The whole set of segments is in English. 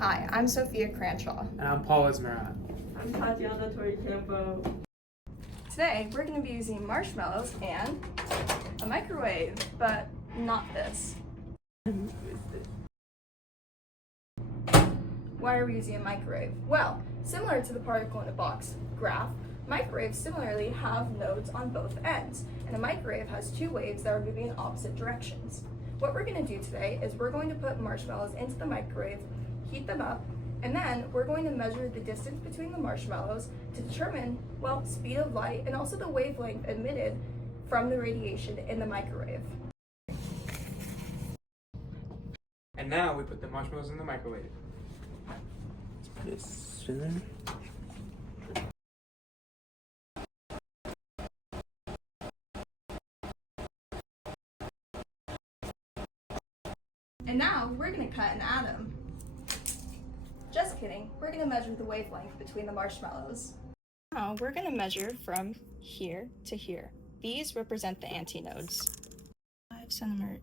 Hi, I'm Sophia Cranshaw. And I'm Paul Esmerat. I'm Tatiana Toricampo. Today, we're going to be using marshmallows and a microwave, but not this. Why are we using a microwave? Well, similar to the particle in a box graph, microwaves similarly have nodes on both ends, and a microwave has two waves that are moving in opposite directions. What we're going to do today is we're going to put marshmallows into the microwave, heat them up, and then we're going to measure the distance between the marshmallows to determine, well, speed of light and also the wavelength emitted from the radiation in the microwave. And now we put the marshmallows in the microwave. Let's put it spinning. And now we're going to cut an atom. Just kidding, we're going to measure the wavelength between the marshmallows. Now we're going to measure from here to here. These represent the antinodes. 5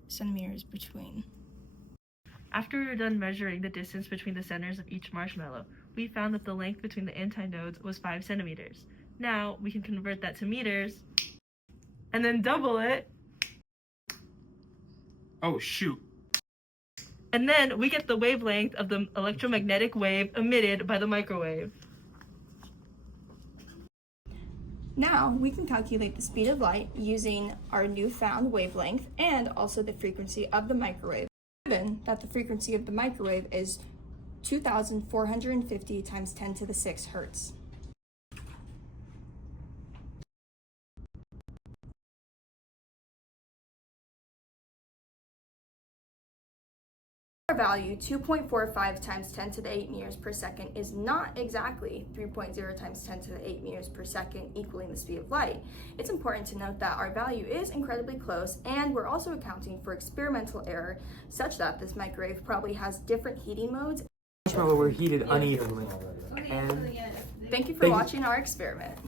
centimeters between. After we were done measuring the distance between the centers of each marshmallow, we found that the length between the antinodes was 5 centimeters. Now we can convert that to meters and then double it. Oh, shoot. And then we get the wavelength of the electromagnetic wave emitted by the microwave. Now we can calculate the speed of light using our newfound wavelength and also the frequency of the microwave, given that the frequency of the microwave is 2,450 times 10 to the 6 hertz. Our value, 2.45 times 10 to the 8 meters per second, is not exactly 3.0 times 10 to the 8 meters per second, equaling the speed of light. It's important to note that our value is incredibly close, and we're also accounting for experimental error, such that this microwave probably has different heating modes. Marshmallows were heated unevenly. Thank you for watching our experiment.